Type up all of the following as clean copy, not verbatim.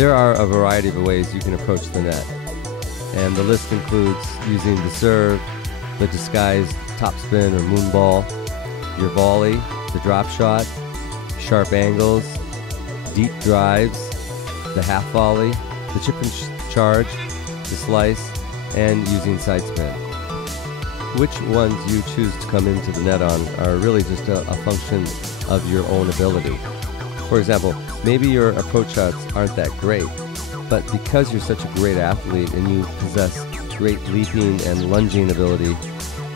There are a variety of ways you can approach the net, and the list includes using the serve, the disguised topspin or moon ball, your volley, the drop shot, sharp angles, deep drives, the half volley, the chip and charge, the slice, and using side spin. Which ones you choose to come into the net on are really just a function of your own ability. For example, maybe your approach shots aren't that great, but because you're such a great athlete and you possess great leaping and lunging ability,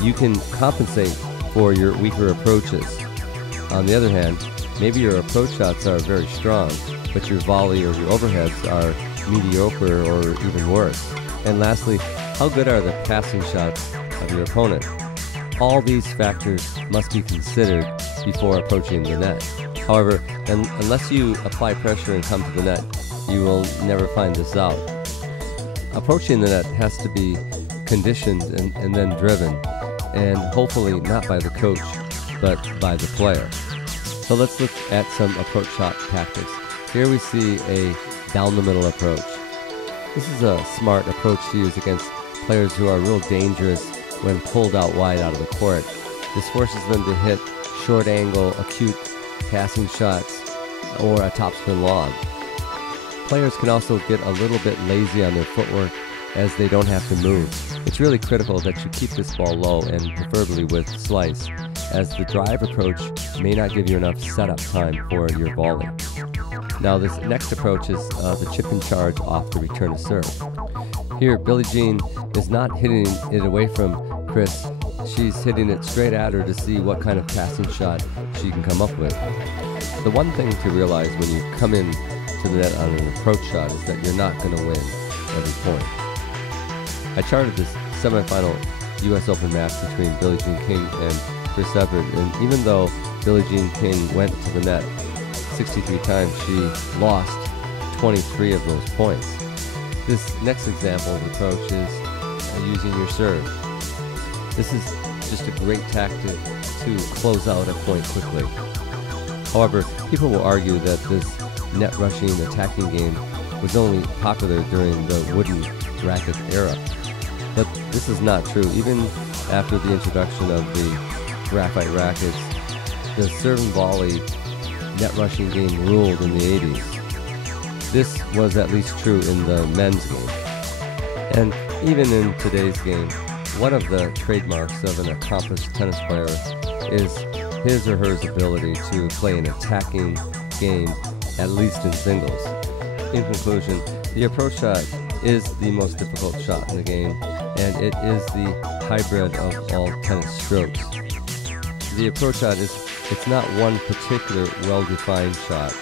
you can compensate for your weaker approaches. On the other hand, maybe your approach shots are very strong, but your volley or your overheads are mediocre or even worse. And lastly, how good are the passing shots of your opponent? All these factors must be considered before approaching the net. However, unless you apply pressure and come to the net, you will never find this out. Approaching the net has to be conditioned and then driven, and hopefully not by the coach, but by the player. So let's look at some approach shot tactics. Here we see a down the middle approach. This is a smart approach to use against players who are real dangerous when pulled out wide out of the court. This forces them to hit short angle, acute passing shots, or a topspin lob. Players can also get a little bit lazy on their footwork as they don't have to move. It's really critical that you keep this ball low and preferably with slice, as the drive approach may not give you enough setup time for your volley. Now this next approach is the chip and charge off the return of serve. Here, Billie Jean is not hitting it away from Chris. She's hitting it straight at her to see what kind of passing shot she can come up with. The one thing to realize when you come in to the net on an approach shot is that you're not going to win every point. I charted this semifinal U.S. Open match between Billie Jean King and Chris Evert, and even though Billie Jean King went to the net 63 times, she lost 23 of those points. This next example of approach is using your serve. This is just a great tactic to close out a point quickly. However, people will argue that this net rushing attacking game was only popular during the wooden racket era. But this is not true. Even after the introduction of the graphite rackets, the serve and volley net rushing game ruled in the 80s. This was at least true in the men's game. And even in today's game, one of the trademarks of an accomplished tennis player is his or her ability to play an attacking game, at least in singles. In conclusion, the approach shot is the most difficult shot in the game, and it is the hybrid of all tennis strokes. The approach shot it's not one particular well-defined shot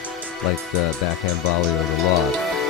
like the backhand volley or the lob.